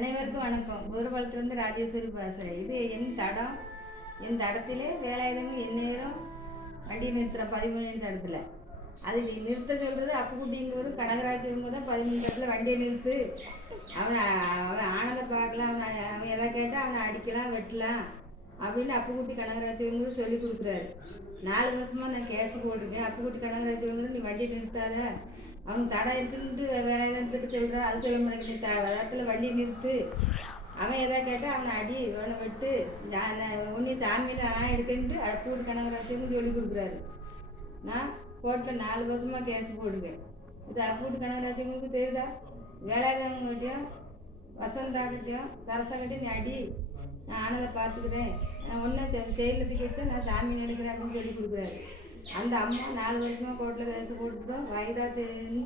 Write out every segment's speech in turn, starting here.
அனைவருக்கும் வணக்கம். குதிரைபாலத்திலிருந்து ராஜேஸ்வரி பேசுகிறேன். இது என் தடம். என் தடத்திலே வேலாயுதங்க எந்நேரம் வண்டி நிறுத்துகிறேன் 13 தடத்தில். அது நிறுத்த சொல்கிறது அப்புக்குட்டிங்க ஒரு கனகராஜவங்க தான் 13 தடத்தில் வண்டியை நிறுத்து, அவன் ஆனந்த பார்க்கலாம், அவன் எதை கேட்டால் அவனை அடிக்கலாம் வெட்டலாம் அப்படின்னு அப்புக்குட்டி கனகராஜவங்க சொல்லி கொடுக்குறாரு. 4 வருஷமாக நான் கேஸ் போட்டிருக்கேன். அப்புக்குட்டி கனகராஜவங்க நீ வண்டியை நிறுத்தாத, அவனுக்கு தடை இருக்குன்ட்டு வேலாயுதத்துக்கு சொல்கிறான். அது சொல்ல முடியாது, நீ இடத்துல வண்டியை நிறுத்து, அவன் எதை கேட்டால் அவனை அடி அவனை வெட்டு, ஒன்றி சாமியில் நான் எடுக்கன்ட்டு அப்புக்குட்டி கனகராஜவங்க சொல்லி கொடுக்குறாரு. நான் கோர்ட்டில் 4 வருஷமாக கேஸ் போடுவேன். இது அப்புக்குட்டி கனகராஜவங்களுக்கு தெரியுதா? வேலாயுதவங்ககிட்டையும் வசந்தாக்கிட்டையும் சரசாக்கிட்டையும் நீ அடி, நான் ஆனதை பார்த்துக்கிறேன், நான் ஒன்றும் செயலுக்கு வச்சா நான் சாமி எடுக்கிறேன் அப்படின்னு சொல்லி கொடுக்குறாரு. அந்த அம்மா 4 வருஷமாக கோர்ட்டில் கேஸ் போட்டுதான் வாய்தான்னு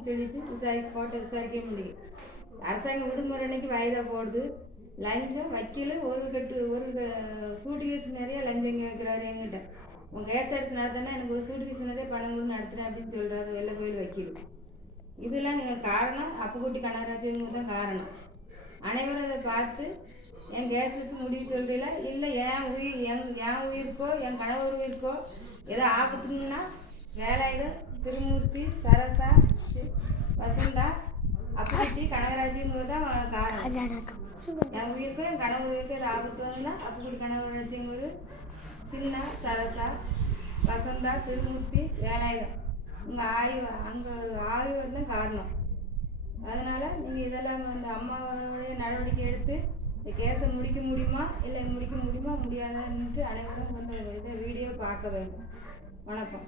சொல்லிட்டு கோர்ட்டை விசாரிக்க முடியும். அரசாங்கம் விடுமுறை அன்னைக்கு வாய்தா போடுது. லஞ்சம் வக்கீல் ஒரு சூட்கேஸ் நிறைய லஞ்சம் கேட்குறாரு என்கிட்ட. உங்கள் கேஸ் எடுத்து நடத்தினா எனக்கு ஒரு சூட்கேஸ் நிறைய பணம் கூட நடத்துகிறேன் அப்படின்னு சொல்கிறாரு வெள்ளை கோயில் வக்கீல். இதெல்லாம் காரணம் அப்புக்குட்டி கனகராஜவங்க தான் காரணம். அனைவரும் அதை பார்த்து என் கேஸுக்கு முடிவு சொல்கிறீங்களா? இல்லை என் உயிருக்கோ என் கணவர் உயிருக்கோ ஏதோ ஆபத்துங்கன்னா வேலாயுதம், திருமூர்த்தி, சரசா, வசந்தா, அப்புக்குட்டி கனகராஜவங்க தான் காரணம். என் உயிருக்கோ என் கணவர் உயிருக்கோ ஏதோ ஆபத்து வந்துன்னா அப்புக்குட்டி கனகராஜவங்க ஒரு சின்ன சரசா, வசந்தா, திருமூர்த்தி, வேலாயுதம் அங்கே ஆய்வு தான் காரணம். அதனால் நீங்கள் இதெல்லாம் அந்த அம்மாவுடைய நடவடிக்கை எடுத்து இந்த கேஸை முடிக்க முடியுமா முடியாதான்ட்டு அனைவரும் வந்து இதை வீடியோ பார்க்க வேண்டும். வணக்கம்.